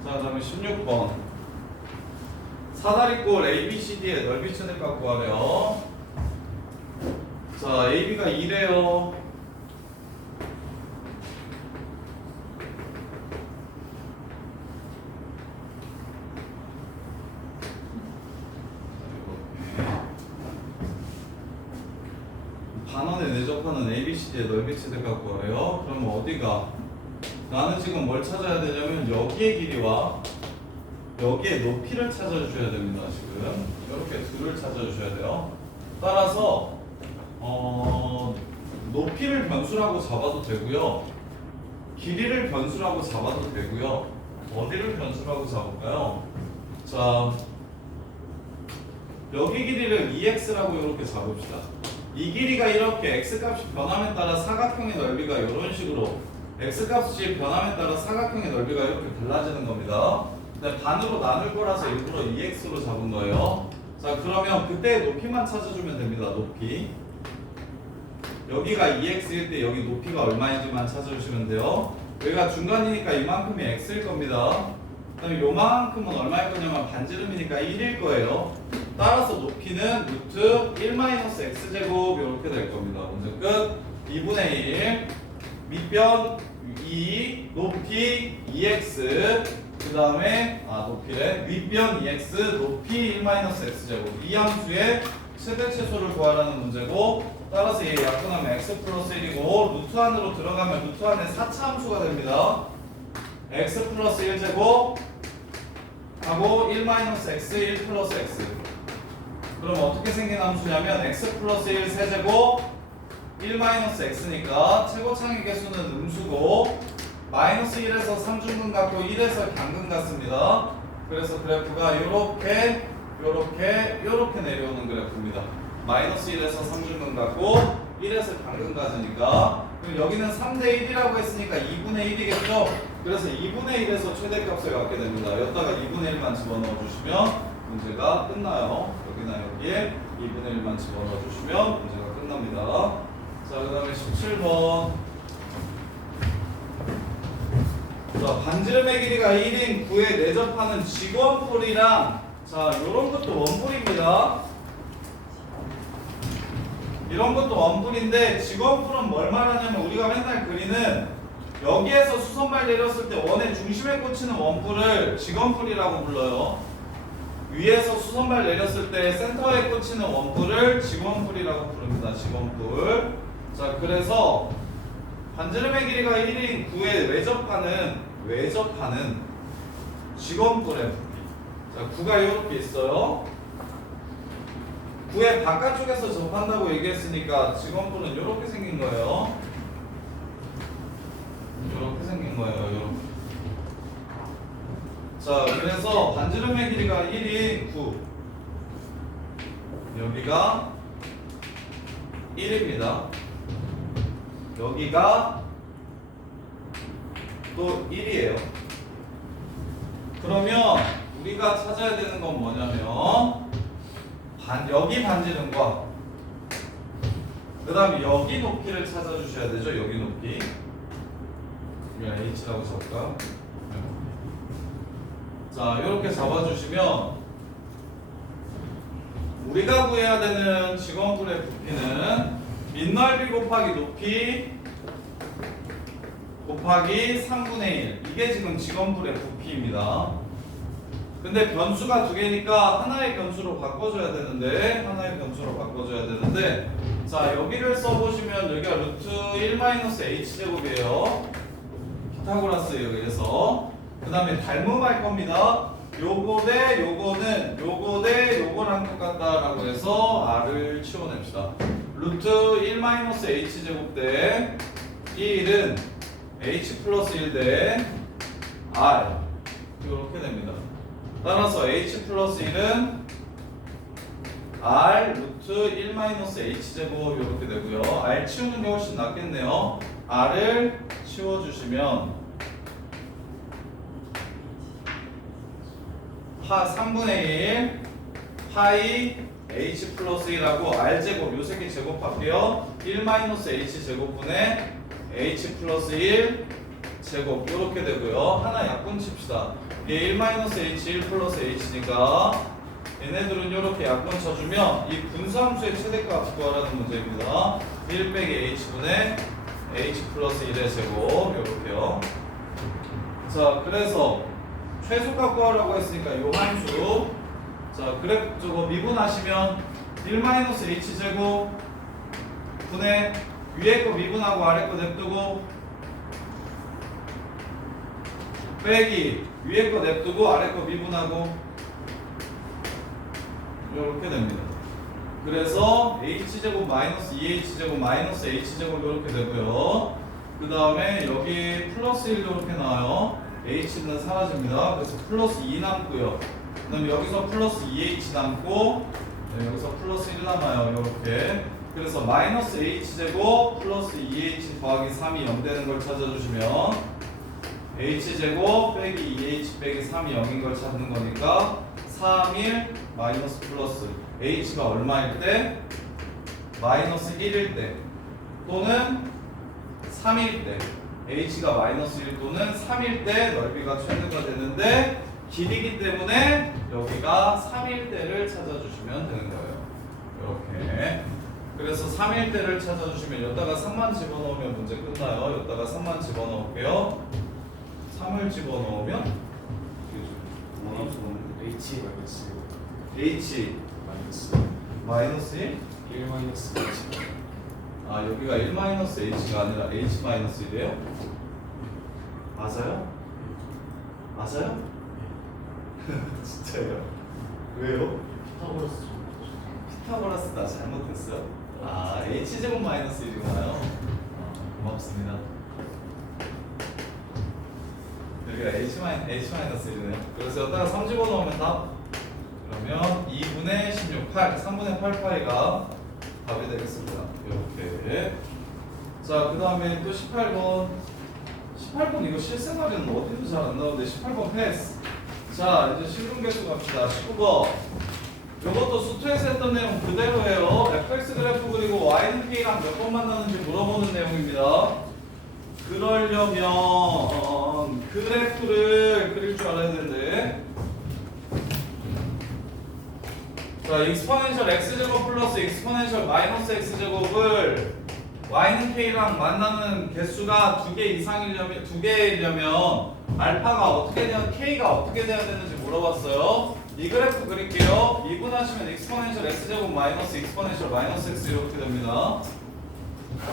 자, 그 다음에 16번 사다리꼴 ABCD의 넓이 최대값 구하래요. 자, AB가 2래요. 반원에 내접하는 ABCD의 넓이 최대값 구하래요. 그러면 어디가? 나는 지금 뭘 찾아야 되냐면 여기의 길이와 여기에 높이를 찾아주셔야 됩니다. 지금 이렇게 둘을 찾아주셔야 돼요. 따라서 높이를 변수라고 잡아도 되고요. 길이를 변수라고 잡아도 되고요. 어디를 변수라고 잡을까요? 자, 여기 길이를 2x라고 이렇게 잡읍시다. 이 길이가 이렇게 x값이 변함에 따라 사각형의 넓이가 이런 식으로 x값이 변함에 따라 사각형의 넓이가 이렇게 달라지는 겁니다. 근데 반으로 나눌 거라서 일부러 2x로 잡은 거예요. 자, 그러면 그때 높이만 찾아주면 됩니다. 높이. 여기가 2x일 때 여기 높이가 얼마인지만 찾아주시면 돼요. 여기가 중간이니까 이만큼이 x일 겁니다. 그다음에 요만큼은 얼마일 거냐면 반지름이니까 1일 거예요. 따라서 높이는 루트 1-x제곱 이렇게 될 겁니다. 문제 끝. 2분의 1 밑변 2 높이 2x 그 다음에 높이래 윗변 2x 높이 1-x제곱 이 함수의 최대 최소를 구하라는 문제고 따라서 얘 약분하면 x 플러스 1이고 루트 안으로 들어가면 루트 안에 4차 함수가 됩니다. x 플러스 1제곱 하고 1-x 1 플러스 x 그럼 어떻게 생긴 함수냐면 x 플러스 1 세제곱 1-x니까 최고창의 개수는 음수고 마이너스 1에서 3중근 같고 1에서 강근 같습니다. 그래서 그래프가 요렇게 내려오는 그래프입니다. 마이너스 1에서 3중근 같고 1에서 강근 같으니까 그럼 여기는 3대 1이라고 했으니까 2분의 1이겠죠? 그래서 2분의 1에서 최대값을 갖게 됩니다. 여기다가 2분의 1만 집어넣어 주시면 문제가 끝나요. 여기나 여기에 2분의 1만 집어넣어 주시면 문제가 끝납니다. 자, 그 다음에 17번. 자, 반지름의 길이가 1인 9에 내접하는 직원뿔이랑 자, 요런 것도 원뿔입니다. 이런 것도 원뿔인데 직원뿔은 뭘 말하냐면 우리가 맨날 그리는 여기에서 수선발 내렸을 때 원의 중심에 꽂히는 원뿔을 직원뿔이라고 불러요. 위에서 수선발 내렸을 때 센터에 꽂히는 원뿔을 직원뿔이라고 부릅니다. 직원뿔. 자, 그래서 반지름의 길이가 1인 9에 외접하는 직원뿔의 부피. 자, 9가 이렇게 있어요. 9의 바깥쪽에서 접한다고 얘기했으니까 직원뿔은 이렇게 생긴 거예요. 이렇게 생긴 거예요. 이렇게. 자, 그래서 반지름의 길이가 1인 9. 여기가 1입니다. 여기가 또 1이에요. 그러면 우리가 찾아야 되는 건 뭐냐면 여기 반지름과 그 다음에 여기 높이를 찾아주셔야 되죠. 여기 높이. 그냥 h라고 적을까? 자, 이렇게 잡아주시면 우리가 구해야 되는 직원뿔의 부피는 밑넓이 곱하기 높이 곱하기 3분의 1 이게 지금 직원뿔의 부피입니다. 근데 변수가 두 개니까 하나의 변수로 바꿔줘야 되는데 자, 여기를 써보시면 여기가 루트 1-h제곱이에요. 피타고라스에 의해서 그 다음에 닮음할 겁니다. 요거 대 요거는 요거 대 요거랑 똑같다라고 해서 r을 치워냅시다. 루트 1-h제곱 대 1은 h 플러스 1 대 r 이렇게 됩니다. 따라서 h 플러스 1은 r 루트 1-h제곱 이렇게 되고요. r 치우는 게 훨씬 낫겠네요. r을 치워주시면 3분의 1 파이 h 플러스 1하고 r제곱 요 세 개 제곱할게요. 1-h제곱분의 h 플러스 1 제곱 이렇게 되고요. 하나 약분 칩시다. 이게 1-h 1 플러스 h니까 얘네들은 이렇게 약분 쳐주면 이 분수함수의 최대값 구하라는 문제입니다. 1 빼기 h분의 h 플러스 1의 제곱 이렇게요. 자, 그래서 최소값 구하라고 했으니까 요 함수 자, 그래프 저거 미분하시면 1-h제곱 분의 위에 거 미분하고 아래 거 냅두고 빼기 위에 거 냅두고 아래 거 미분하고 이렇게 됩니다. 그래서 h제곱 마이너스 2h제곱 마이너스 h제곱 이렇게 되고요. 그 다음에 여기 플러스 1 이렇게 나와요. h는 사라집니다. 그래서 플러스 2 남고요. 그다음 여기서 플러스 2h 남고 네, 여기서 플러스 1 남아요. 이렇게. 그래서 마이너스 h제곱 플러스 2h 더하기 3이 0 되는 걸 찾아주시면 h제곱 빼기 2h 빼기 3이 0인 걸 찾는 거니까 3, 1 마이너스 플러스 h가 얼마일 때? 마이너스 1일 때 또는 3일 때 h가 마이너스 1 또는 3일 때 넓이가 최대가 되는데 길이기 때문에 여기가 3일 때를 찾아주시면 되는 거예요. 이렇게. 그래서 3일 때를 찾아주시면 여기다가 3만 집어넣으면 문제 끝나요. 여기다가 3만 집어넣을게요. 3을 집어넣으면 H 마이너스 h 마이너스 1? 1 마이너스 H. 아 여기가 1 마이너스 h가 아니라 h 마이너스 1이에요? 맞아요? 맞아요? 진짜요? 왜요? 피타고라스. 피타고라스 나 잘못했어요? 아 h제곱 마이너스 1이구나요? 고맙습니다. 여기가 h 마이너스 1이네요. 그래서 여기다가 3 집어넣으면 답. 그러면 2분의 16, 8, 3분의 8파이가 답이 되겠습니다. 이렇게. 자, 그 다음에 또 18번. 18번 이거 실생활에는 어디도 잘 안 나오는데 18번 패스. 자, 이제 실분계수 갑시다. 19번. 이것도 수트에서 했던 내용 그대로예요. fx 그래프 그리고 y는 k랑 몇 번 만나는지 물어보는 내용입니다. 그러려면 그래프를 그릴 줄 알아야 되는데, 자, 익스포넨셜 x제곱 플러스 익스포넨셜 마이너스 x제곱을 y는 k랑 만나는 개수가 2개 이상이려면 2개이려면 알파가 어떻게 돼야 k가 어떻게 돼야 되는지 물어봤어요. 이 그래프 그릴게요. 미분하시면 익스포넨셜 x제곱 마이너스 익스포넨셜 마이너스 x 이렇게 됩니다.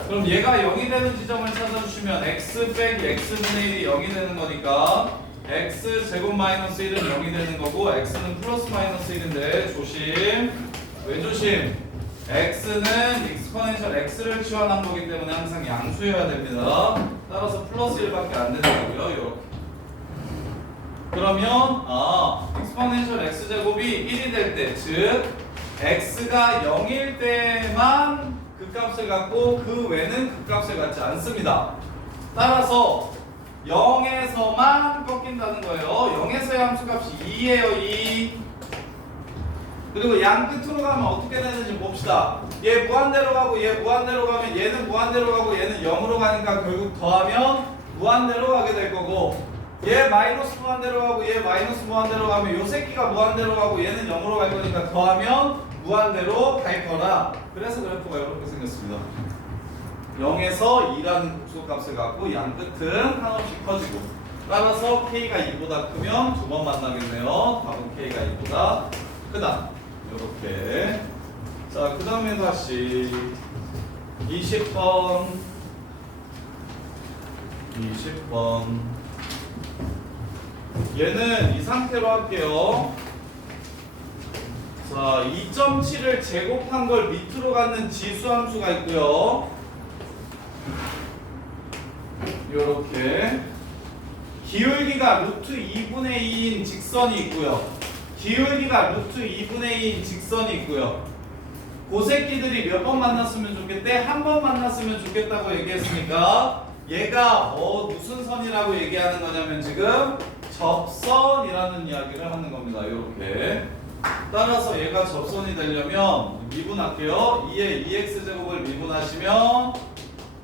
그럼 얘가 0이 되는 지점을 찾아주시면 x 빼기 x분의 1이 0이 되는 거니까 x 제곱 마이너스 1은 0이 되는 거고 x는 플러스 마이너스 1인데 조심. 왜 조심? x는 익스포넨셜 x를 치환한 거기 때문에 항상 양수여야 됩니다. 따라서 플러스 1밖에 안 되는 거고요. 이렇게. 그러면 익스포넨셜 x제곱이 1이 될 때, 즉 x가 0일 때만 그 값을 갖고 그 외는 그 값을 갖지 않습니다. 따라서 0에서만 꺾인다는 거예요. 0에서의 함수값이 2예요. 2. 그리고 양 끝으로 가면 어떻게 되는지 봅시다. 얘 무한대로 가고 얘 무한대로 가면 얘는 무한대로 가고 얘는 0으로 가니까 결국 더하면 무한대로 가게 될 거고, 얘 마이너스 무한대로 가고 얘 마이너스 무한대로 가면 요 새끼가 무한대로 가고 얘는 0으로 갈 거니까 더하면 무한대로 갈 거라. 그래서 그래프가 이렇게 생겼습니다. 0에서 2라는 극소값을 갖고 양 끝은 한없이 커지고, 따라서 k가 2보다 크면 두 번 만나겠네요. 답은 k가 2보다 크다. 이렇게. 자, 그 다음에 다시 20번. 얘는 이 상태로 할게요. 자, 2.7을 제곱한 걸 밑으로 갖는 지수함수가 있고요. 요렇게 기울기가 루트 2분의 2인 직선이 있고요. 기울기가 루트 2분의 2인 직선이 있고요. 그 새끼들이 몇 번 만났으면 좋겠대? 한 번 만났으면 좋겠다고 얘기했으니까 얘가 무슨 선이라고 얘기하는 거냐면 지금 접선이라는 이야기를 하는 겁니다. 이렇게. 따라서 얘가 접선이 되려면 미분할게요. 2의 2x제곱을 미분하시면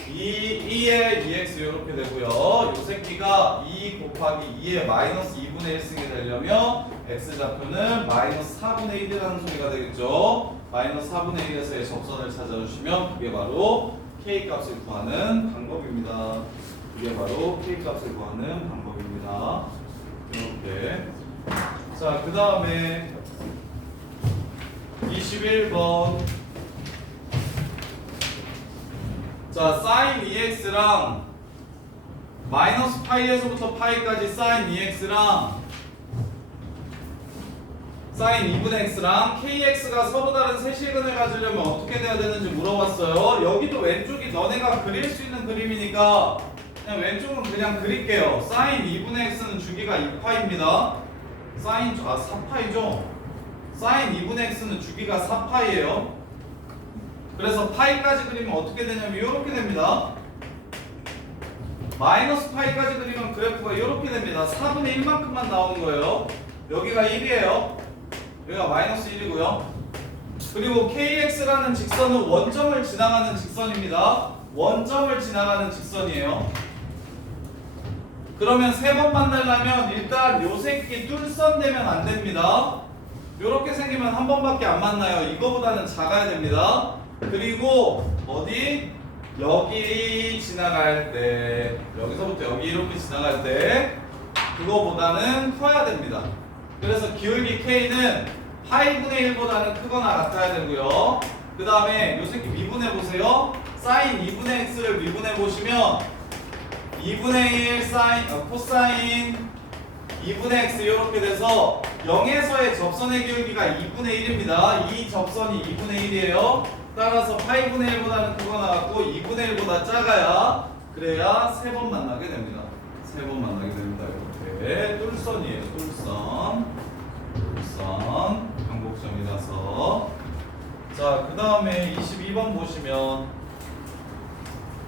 2의 2x 이렇게 되고요. 요 새끼가 2 곱하기 2의 마이너스 2분의 1승이 되려면 x좌표는 마이너스 4분의 1이라는 소리가 되겠죠. 마이너스 4분의 1에서의 접선을 찾아주시면 그게 바로 k값을 구하는 방법입니다. 이게 바로 k값을 구하는 방법입니다. 이렇게. 자, 그 다음에 21번. 자, sin 2x랑 마이너스 파이에서부터 파이까지 sin 2x랑 sin 2분의 x랑 kx가 서로 다른 세실근을 가지려면 어떻게 돼야 되는지 물어봤어요. 여기도 왼쪽이 너네가 그릴 수 있는 그림이니까 그냥 왼쪽은 그냥 그릴게요. 사인 2분의 x는 주기가 2파입니다. 사인 4파이죠. 사인 2분의 x는 주기가 4파이예요. 그래서 파이까지 그리면 어떻게 되냐면 이렇게 됩니다. 마이너스 파이까지 그리면 그래프가 이렇게 됩니다. 4분의 1만큼만 나오는 거예요. 여기가 1이에요. 여기가 마이너스 1이고요. 그리고 KX라는 직선은 원점을 지나가는 직선입니다. 원점을 지나가는 직선이에요. 그러면 세 번 만나려면 일단 요 새끼 뚫선 되면 안 됩니다. 요렇게 생기면 한 번밖에 안 만나요. 이거보다는 작아야 됩니다. 그리고 어디? 여기 지나갈 때, 여기서부터 여기 이렇게 지나갈 때 그거보다는 커야 됩니다. 그래서 기울기 K는 파이분의 1보다는 크거나 같아야 되고요. 그 다음에 요 새끼 미분해 보세요. 사인 2분의 x를 미분해 보시면 2분의 1 사인, 코사인 2분의 x 이렇게 돼서 0에서의 접선의 기울기가 2분의 1입니다. 이 접선이 2분의 1이에요. 따라서 파이분의 1보다는 크거나 같고 2분의 1보다 작아야 그래야 세 번 만나게 됩니다. 세 번 만나게 됩니다. 이렇게 뚫선이에요. 뚫선 반복점이라서. 자, 그 다음에 22번 보시면,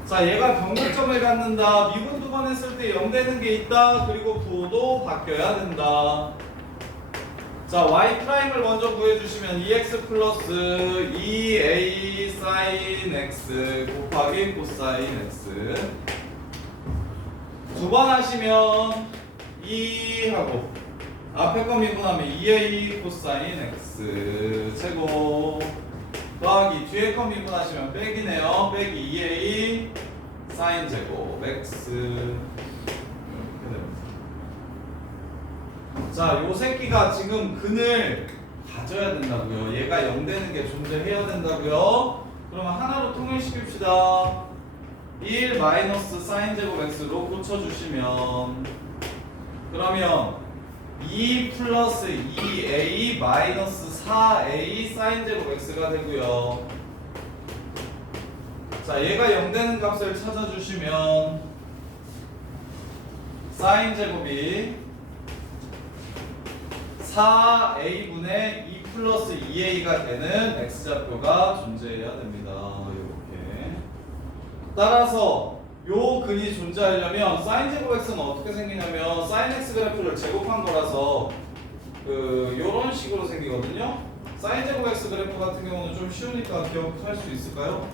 자, 얘가 변곡점을 갖는다. 미분 두 번 했을 때 0 되는 게 있다. 그리고 부호도 바뀌어야 된다. 자, y 프라임을 먼저 구해주시면 2x 플러스 2a 사인 x 곱하기 코사인 x. 두 번 하시면 2 하고 앞에 거 미분하면 2a 코사인 x 제곱 더하기 뒤에 거 미분하시면 빼기네요. 빼기 2a 사인 제곱 x 이렇게 됩니다. 자, 요 새끼가 지금 근을 가져야 된다고요. 얘가 0 되는 게 존재해야 된다고요. 그러면 하나로 통일시킵시다. 1 마이너스 사인 제곱 x로 고쳐주시면, 그러면 2 플러스 2a 마이너스 4a 사인 제곱 x가 되고요. 자, 얘가 0 되는 값을 찾아주시면 사인 제곱이 4a분의 2 플러스 2a가 되는 x좌표가 존재해야 됩니다. 이렇게. 따라서 요 근이 존재하려면 사인 제곱 x는 어떻게 생기냐면 사인 x 그래프를 제곱한 거라서 요런 식으로 생기거든요. 사인 제곱 x 그래프 같은 경우는 좀 쉬우니까 기억할 수 있을까요?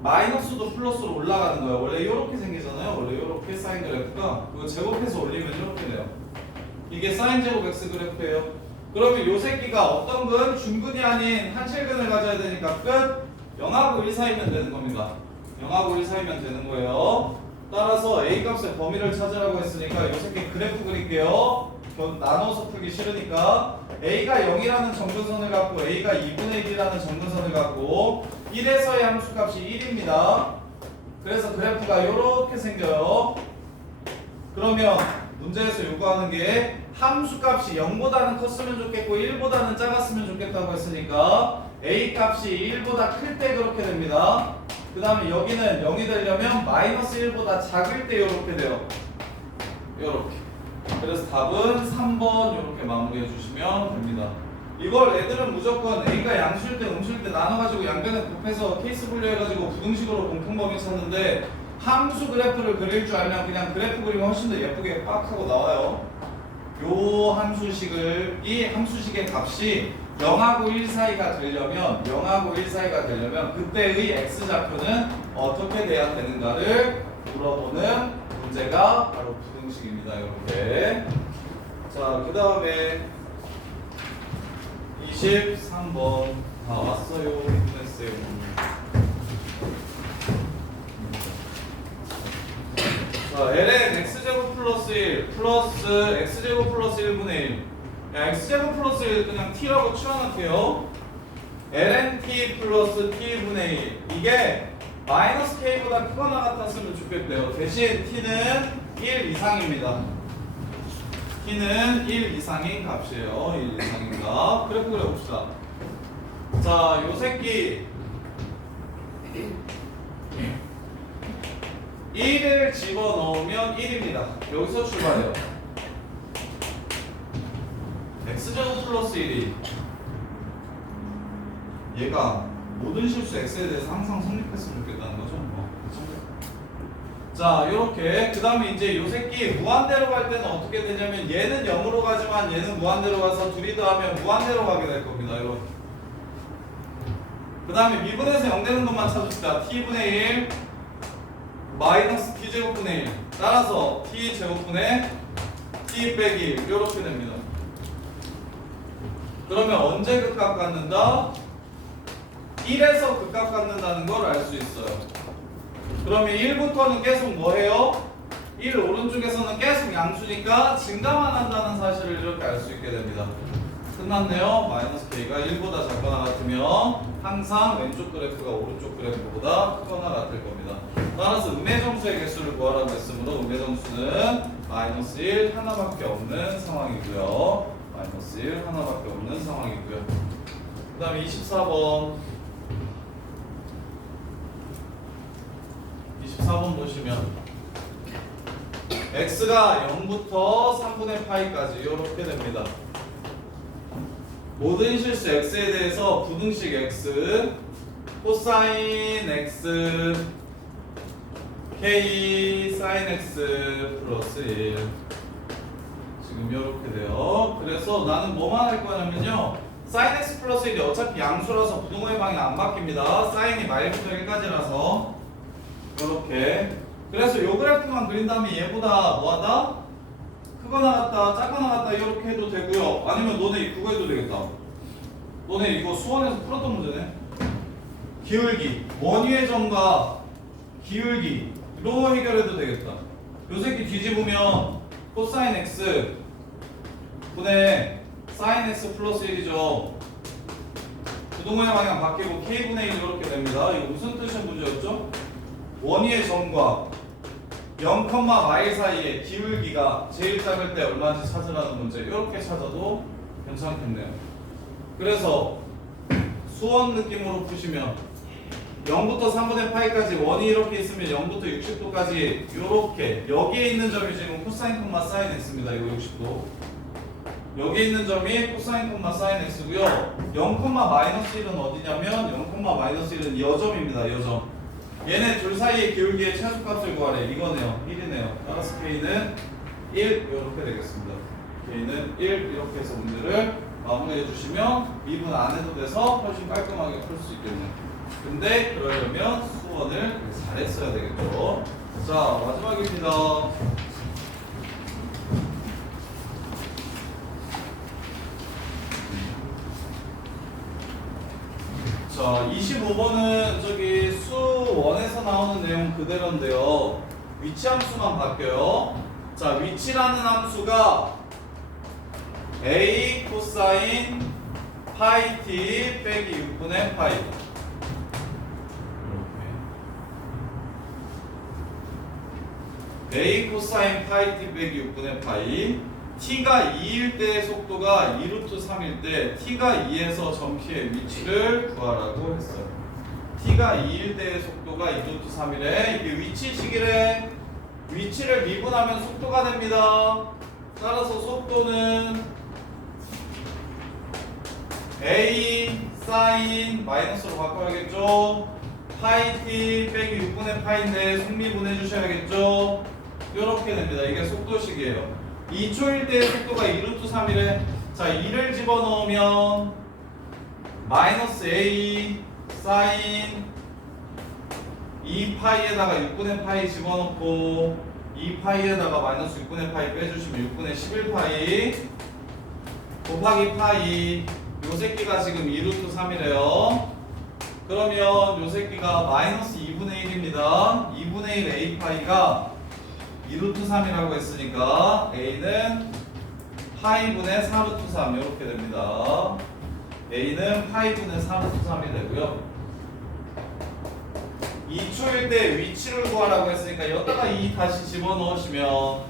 마이너스도 플러스로 올라가는 거예요. 원래 이렇게 생기잖아요. 원래 이렇게 사인 그래프가 그거 제곱해서 올리면 이렇게 돼요. 이게 사인 제곱 x 그래프예요. 그러면 요 새끼가 어떤 근? 중근이 아닌 한실근을 가져야 되니까 끝 0하고 1 사이면 되는 겁니다. 0하고 1 사이면 되는 거예요. 따라서 a 값의 범위를 찾으라고 했으니까 요 새끼 그래프 그릴게요. 나눠서 풀기 싫으니까 a가 0이라는 정근선을 갖고 a가 2분의 1이라는 정근선을 갖고 1에서의 함수값이 1입니다. 그래서 그래프가 이렇게 생겨요. 그러면 문제에서 요구하는 게 함수값이 0보다는 컸으면 좋겠고 1보다는 작았으면 좋겠다고 했으니까 a 값이 1보다 클 때 그렇게 됩니다. 그 다음에 여기는 0이 되려면 마이너스 1보다 작을 때 이렇게 돼요. 이렇게. 그래서 답은 3번 이렇게 마무리해 주시면 됩니다. 이걸 애들은 무조건 A가 양수일 때 음수일 때 나눠가지고 양변에 곱해서 케이스 분류해가지고 부등식으로 공통범위 찾는데 함수 그래프를 그릴 줄 알면 그냥 그래프 그리면 훨씬 더 예쁘게 빡 하고 나와요. 요 함수식을, 이 함수식의 값이 0하고 1 사이가 되려면 그때의 x좌표는 어떻게 돼야 되는가를 물어보는 문제가 바로 부등식입니다. 이렇게. 자, 그 다음에 23번 다 왔어요. 했어요. 자, ln x제곱 플러스 1 플러스 x제곱 플러스 1분의 1. 야, x제곱 플러스 1 그냥 t라고 치워놓을게요. ln t 플러스 t분의 1. 이게 마이너스 k보다 크거나 같았으면 좋겠대요. 대신 t는 1 이상입니다. t는 1 이상인 값이에요. 1 이상인 값. 그래프 그려봅시다. 자, 요 새끼 1을 집어넣으면 1입니다. 여기서 출발해요. x제곱 플러스 1이 얘가 모든 실수 x에 대해서 항상 성립했으면 좋겠다는 거죠. 그렇죠? 자, 요렇게 그 다음에 이제 요 새끼 무한대로 갈 때는 어떻게 되냐면 얘는 0으로 가지만 얘는 무한대로 가서 둘이 더하면 무한대로 가게 될 겁니다. 이렇게. 그 다음에 미분에서 0 되는 것만 찾읍시다. t분의 1 마이너스 t제곱분의 1 따라서 t제곱분의 t 빼기 1 이렇게 됩니다. 그러면 언제 극값 갖는다? 1에서 극값 갖는다는 걸 알 수 있어요. 그러면 1부터는 계속 뭐해요? 1 오른쪽에서는 계속 양수니까 증가만 한다는 사실을 이렇게 알 수 있게 됩니다. 끝났네요. 마이너스 k가 1보다 작거나 같으면 항상 왼쪽 그래프가 오른쪽 그래프보다 크거나 같을 겁니다. 따라서 음의 점수의 개수를 구하라고 했으므로 음의 점수는 마이너스 1 하나밖에 없는 상황이고요. 마이너스 1 하나밖에 없는 상황이고요. 그 다음에 24번 24번 보시면 x가 0부터 3분의 파이까지 이렇게 됩니다. 모든 실수 x에 대해서 부등식 x 코사인 x k 사인 x 플러스 1 지금 이렇게 돼요. 그래서 나는 뭐만 할 거냐면요, 사인 x 플러스 1이 어차피 양수라서 부등호의 방향 안 바뀝니다. 사인이 말부터 1까지라서 이렇게. 그래서 요 그래프만 그린 다음에 얘보다 뭐하다? 크거나 같다, 작거나 같다 이렇게 해도 되고요. 아니면 너네 그거 해도 되겠다. 너네 이거 수원에서 풀었던 문제네. 기울기, 원위의 점과 기울기로 해결해도 되겠다. 요 새끼 뒤집으면 코사인 x 분의 사인 x 플러스 1이죠. 부등호의 방향 바뀌고 k분의 1 이렇게 됩니다. 이거 무슨 뜻의 문제였죠? 원위의 점과 0, 마일 사이의 기울기가 제일 작을 때 얼마인지 찾으라는 문제. 이렇게 찾아도 괜찮겠네요. 그래서 수원 느낌으로 푸시면 0부터 3분의 파이까지 원이 이렇게 있으면 0부터 60도까지 이렇게 여기에 있는 점이 지금 코사인 사인 x입니다. 이거 60도. 여기에 있는 점이 코사인 사인 x고요. 0, 마이너스 1은 어디냐면 0, 마이너스 1은 여점입니다. 여점. 얘네 둘 사이의 기울기의 최소값을 구하래. 이거네요. 1이네요. 따라서 k는 1 이렇게 되겠습니다. k는 1 이렇게 해서 문제를 마무리해 주시면 미분 안 해도 돼서 훨씬 깔끔하게 풀 수 있겠네요. 근데 그러려면 수원을 잘했어야 되겠죠. 자, 마지막입니다. 자, 25번은 저기 수원에서 나오는 내용 그대로인데요. 위치 함수만 바뀌어요. 자, 위치라는 함수가 a 코사인 파이 t 빼기 6분의 파이. a 코사인 파이 t 빼기 6분의 파이. t가 2일 때의 속도가 2루트 3일 때 t가 2에서 점키의 위치를 구하라고 했어요. t가 2일 때의 속도가 2루트 3일에 이게 위치식이래. 위치를 미분하면 속도가 됩니다. 따라서 속도는 a 사인 마이너스로 바꿔야겠죠. 파이 t 빼기 6분의 파인데 속미분해 주셔야겠죠. 이렇게 됩니다. 이게 속도식이에요. 2초일 때의 속도가 2루트 3이래. 자, 2를 집어넣으면 마이너스 a 사인 2파이에다가 6분의 파이 집어넣고 2파이에다가 마이너스 6분의 파이 빼주시면 6분의 11파이 곱하기 파이. 요 새끼가 지금 2루트 3이래요. 그러면 요 새끼가 마이너스 2분의 1입니다. 2분의 1 a파이가 2루트 3이라고 했으니까 a는 파이분의 4루트 3 이렇게 됩니다. a는 파이분의 4루트 3이 되고요. 2초일 때 위치를 구하라고 했으니까 여기다가 2 다시 집어넣으시면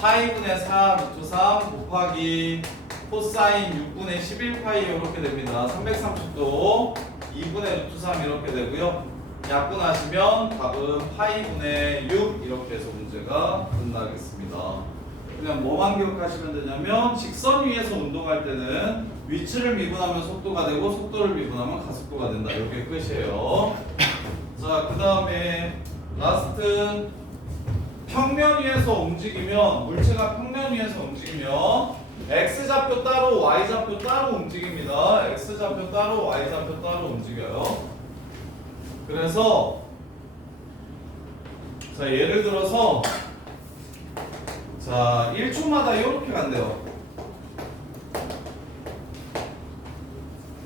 파이분의 4루트 3 곱하기 코사인 6분의 11파이 이렇게 됩니다. 330도 2분의 루트 3 이렇게 되고요. 약분하시면 답은 파이분의 6 이렇게 해서 문제가 끝나겠습니다. 그냥 뭐만 기억하시면 되냐면 직선 위에서 운동할 때는 위치를 미분하면 속도가 되고 속도를 미분하면 가속도가 된다. 이게 끝이에요. 자, 그 다음에 라스트 평면 위에서 움직이면 물체가 평면 위에서 움직이면 X좌표 따로 Y좌표 따로 움직입니다. X좌표 따로 Y좌표 따로 움직여요. 그래서 자 예를 들어서 자 1초마다 이렇게 간대요.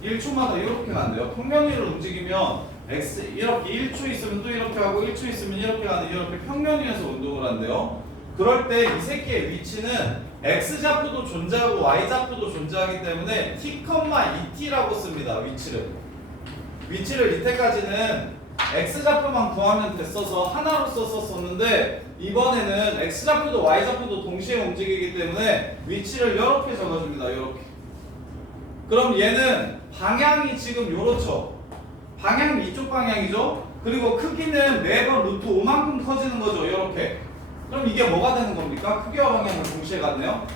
1초마다 이렇게 간대요. 평면 위를 움직이면 X 이렇게 1초 있으면 또 이렇게 하고 1초 있으면 이렇게 가는 이렇게 평면 위에서 운동을 한대요. 그럴 때 이 새끼의 위치는 X좌표도 존재하고 Y좌표도 존재하기 때문에 t,2t라고 씁니다. 위치를 이때까지는 X좌표만 구하면 됐어서 하나로 썼었는데 이번에는 X좌표도 Y좌표도 동시에 움직이기 때문에 위치를 이렇게 적어줍니다. 이렇게. 그럼 얘는 방향이 지금 요렇죠. 방향이 이쪽 방향이죠. 그리고 크기는 매번 루트 5만큼 커지는 거죠. 이렇게. 그럼 이게 뭐가 되는 겁니까? 크기와 방향을 동시에 갖네요.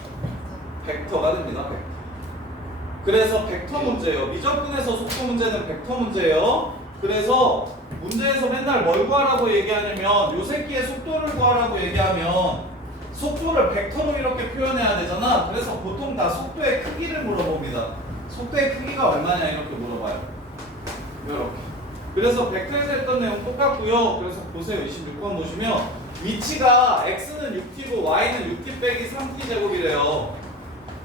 벡터가 됩니다. 벡터. 그래서 벡터 문제예요. 미적분에서 속도 문제는 벡터 문제예요. 그래서 문제에서 맨날 뭘 구하라고 얘기하냐면 요 새끼의 속도를 구하라고 얘기하면 속도를 벡터로 이렇게 표현해야 되잖아. 그래서 보통 다 속도의 크기를 물어봅니다. 속도의 크기가 얼마냐 이렇게 물어봐요. 이렇게. 그래서 벡터에서 했던 내용 똑같고요. 그래서 보세요. 26번 보시면 위치가 x는 6t고 y는 6t 빼기 3t 제곱이래요.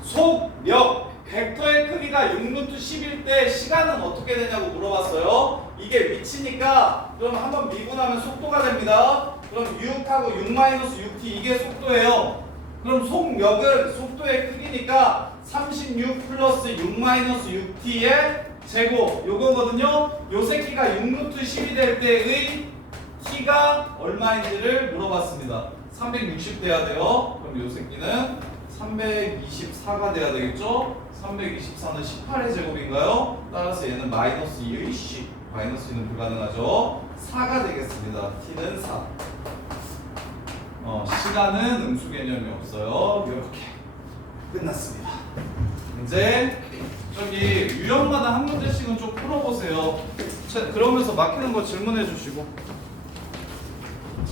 속력 벡터의 크기가 6루트 10일 때 시간은 어떻게 되냐고 물어봤어요. 이게 위치니까 그럼 한번 미분하면 속도가 됩니다. 그럼 6하고 6-6t 이게 속도예요. 그럼 속력은 속도의 크기니까 36 플러스 6-6t의 제곱 요거거든요. 요 새끼가 6루트 10이 될 때의 t가 얼마인지를 물어봤습니다. 360 돼야 돼요. 그럼 요 새끼는 324가 돼야 되겠죠? 324는 18의 제곱인가요? 따라서 얘는 마이너스 2의 10. 마이너스 2는 불가능하죠? 4가 되겠습니다. t는 4. 시간은 음수 개념이 없어요. 이렇게 끝났습니다. 이제 저기 유형마다 한 문제씩은 좀 풀어보세요. 그러면서 막히는 거 질문해 주시고.